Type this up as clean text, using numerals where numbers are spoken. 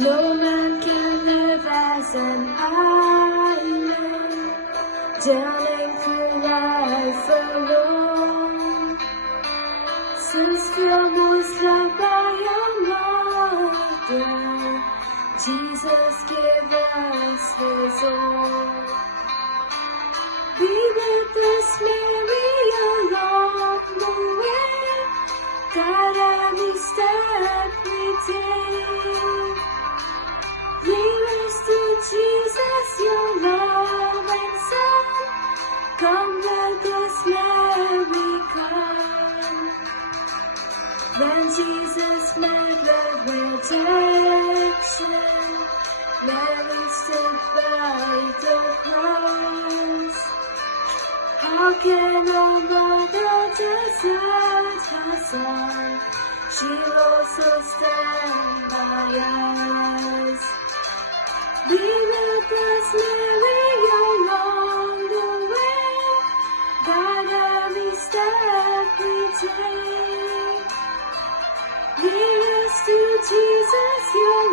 No man can live as an island, journeying through life alone. Since from was loved by your mother, Jesus gave us his own. Be with us, Mary, along the way. Guide every step we take. Lead us to Jesus, your loving Son. Come with us, Mary, come. When Jesus met with rejection, Mary stood by the cross. How can a mother desert her son? She'll also stand by us. Be with us, Mary, along the way. Guide every step we take. Lead us to Jesus, your